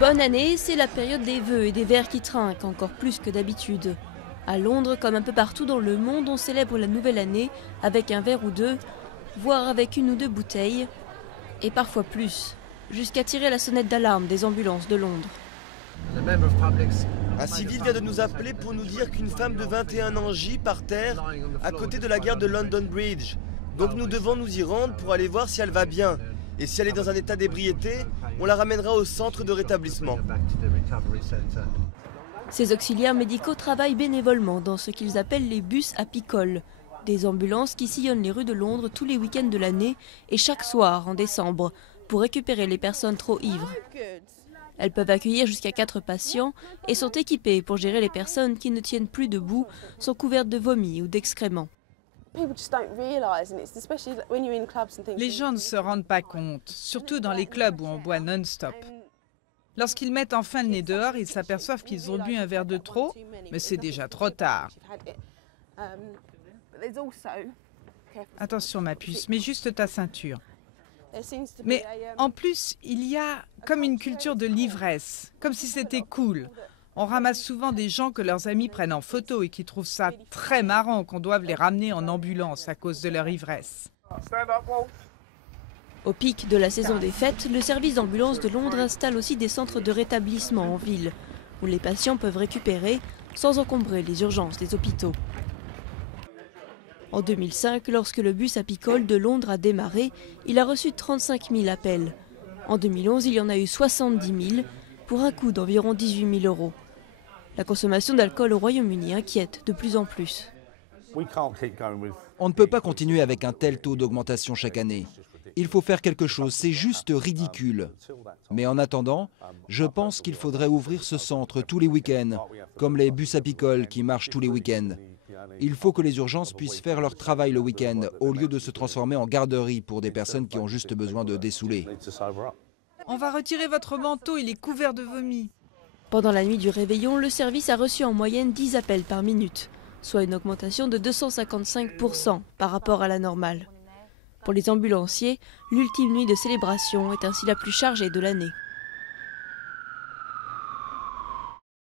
Bonne année, c'est la période des vœux et des verres qui trinquent, encore plus que d'habitude. À Londres, comme un peu partout dans le monde, on célèbre la nouvelle année avec un verre ou deux, voire avec une ou deux bouteilles, et parfois plus, jusqu'à tirer la sonnette d'alarme des ambulances de Londres. Un civil vient de nous appeler pour nous dire qu'une femme de 21 ans gît par terre à côté de la gare de London Bridge. Donc nous devons nous y rendre pour aller voir si elle va bien. Et si elle est dans un état d'ébriété, on la ramènera au centre de rétablissement. Ces auxiliaires médicaux travaillent bénévolement dans ce qu'ils appellent les bus apicoles, des ambulances qui sillonnent les rues de Londres tous les week-ends de l'année et chaque soir en décembre pour récupérer les personnes trop ivres. Elles peuvent accueillir jusqu'à 4 patients et sont équipées pour gérer les personnes qui ne tiennent plus debout, sont couvertes de vomi ou d'excréments. Les gens ne se rendent pas compte, surtout dans les clubs où on boit non-stop. Lorsqu'ils mettent enfin le nez dehors, ils s'aperçoivent qu'ils ont bu un verre de trop, mais c'est déjà trop tard. Attention ma puce, mets juste ta ceinture. Mais en plus, il y a comme une culture de l'ivresse, comme si c'était cool. On ramasse souvent des gens que leurs amis prennent en photo et qui trouvent ça très marrant qu'on doive les ramener en ambulance à cause de leur ivresse. Au pic de la saison des fêtes, le service d'ambulance de Londres installe aussi des centres de rétablissement en ville, où les patients peuvent récupérer sans encombrer les urgences des hôpitaux. En 2005, lorsque le bus apicole de Londres a démarré, il a reçu 35 000 appels. En 2011, il y en a eu 70 000, pour un coût d'environ 18 000 €. La consommation d'alcool au Royaume-Uni inquiète de plus en plus. On ne peut pas continuer avec un tel taux d'augmentation chaque année. Il faut faire quelque chose, c'est juste ridicule. Mais en attendant, je pense qu'il faudrait ouvrir ce centre tous les week-ends, comme les bus apicoles qui marchent tous les week-ends. Il faut que les urgences puissent faire leur travail le week-end, au lieu de se transformer en garderie pour des personnes qui ont juste besoin de dessouler. On va retirer votre manteau, il est couvert de vomi. Pendant la nuit du réveillon, le service a reçu en moyenne 10 appels par minute, soit une augmentation de 255% par rapport à la normale. Pour les ambulanciers, l'ultime nuit de célébration est ainsi la plus chargée de l'année.